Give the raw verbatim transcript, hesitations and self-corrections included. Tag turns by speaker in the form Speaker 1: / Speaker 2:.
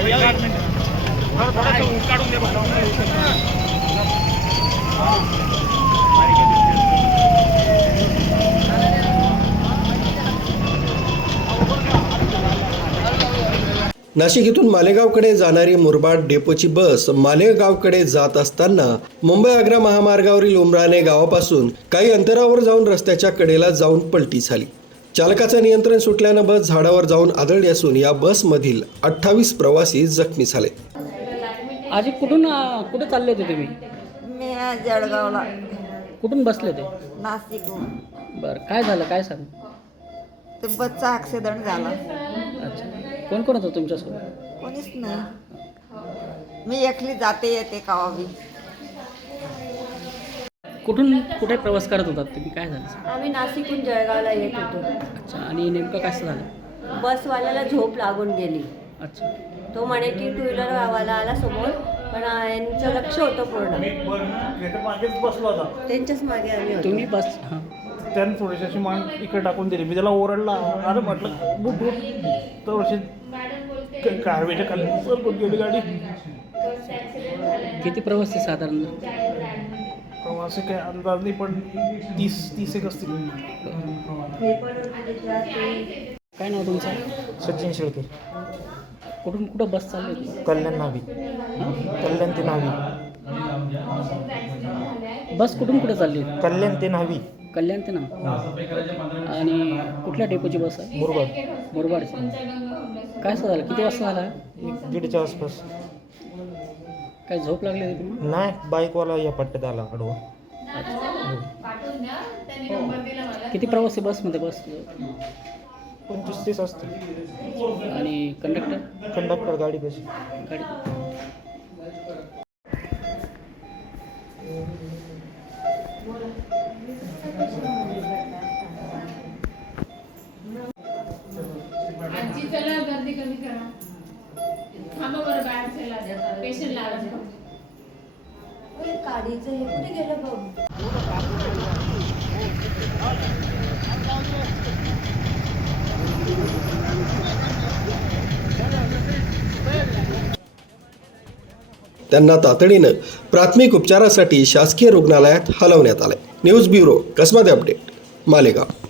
Speaker 1: नाशिक इथून मालेगावकडे जाणारी मुरबाड डेपोची बस मालेगावकडे जात असताना मुंबई आग्रा महामार्गावरील उमराणे गावापासून काही अंतरावर जाऊन रस्त्याच्या कडेला जाऊन पलटी झाली। चालकाचं नियंत्रण सुटल्यानं बस झाडावर जाऊन आदळली असून या बसमधील अठ्ठावीस प्रवासी जखमी झाले।
Speaker 2: आजी कुठून कुठे चालले होते तुम्ही?
Speaker 3: मी जळगावला।
Speaker 2: कुठून बसले ते?
Speaker 3: नाशिकहून।
Speaker 2: बरं, काय झालं, काय सांग?
Speaker 3: ते बसचा ॲक्सिडेंट झाला।
Speaker 2: अच्छा, कोण कोण होतं तुमच्यासोबत?
Speaker 3: कोणीच नाही, मी एकली जाते येते कावावी।
Speaker 2: कुठून कुठे प्रवास करत होतात तुम्ही, काय झालं?
Speaker 4: आम्ही नाशिकहून जळगावला येत होतो।
Speaker 2: अच्छा, आणि नेमकं कसं झालं?
Speaker 4: बसवाल्याला झोप लागून गेली।
Speaker 2: अच्छा,
Speaker 4: तो म्हणे की टू व्हीलरवाला आला समोर, पण यांचं लक्ष होतं पूर्ण,
Speaker 5: मागेच बसला होता,
Speaker 4: त्यांच्याच मागे आम्ही होतो।
Speaker 2: तुम्ही बस हां
Speaker 5: त्यानं थोडीशी अशी मान इकडे टाकून दिली, मी त्याला ओरडला, अरे म्हटलं बुट बुट तर अशी कारवेच्या खाली सरकून गेली गाडी।
Speaker 2: किती प्रवासी साधारण?
Speaker 5: प्रवासी काय अंदाज नाही, पण तीस तीस एक असतील।
Speaker 2: काय नाव तुमचं?
Speaker 6: सचिन शेळके।
Speaker 2: कुठून कुठं बस चालली होती?
Speaker 6: कल्याण नावी, कल्याण ते नावी।
Speaker 2: बस कुठून कुठे चालली होती?
Speaker 6: कल्याण ते नावी।
Speaker 2: कल्याण ते ना, आणि कुठल्या डेपोची बस आहे?
Speaker 6: मुरबाड।
Speaker 2: मुरबाडची। काय असं झालं, किती वाजता झाला?
Speaker 6: एक दीडच्या आसपास।
Speaker 2: काय झोप लागली होती तुम्ही?
Speaker 6: नाही, बाईकवाला या पट्ट्यात आला आडवा।
Speaker 2: किती प्रवासी बसमध्ये बस?
Speaker 6: पंचवीस तीस असतील।
Speaker 2: आणि कंडक्टर?
Speaker 6: कंडक्टर गाडी कशी
Speaker 2: गाडी
Speaker 7: आजी चला गर्दी कमी करा, थांबा बरं, बाहेर चला, पेशंट लावायचं।
Speaker 4: गाडीचं हे कुठे गेलं बघ।
Speaker 1: त्यांना तातडीनं प्राथमिक उपचारासाठी शासकीय रुग्णालयात हलवण्यात आले। न्यूज ब्युरो, कसबा अपडेट, मालेगाव।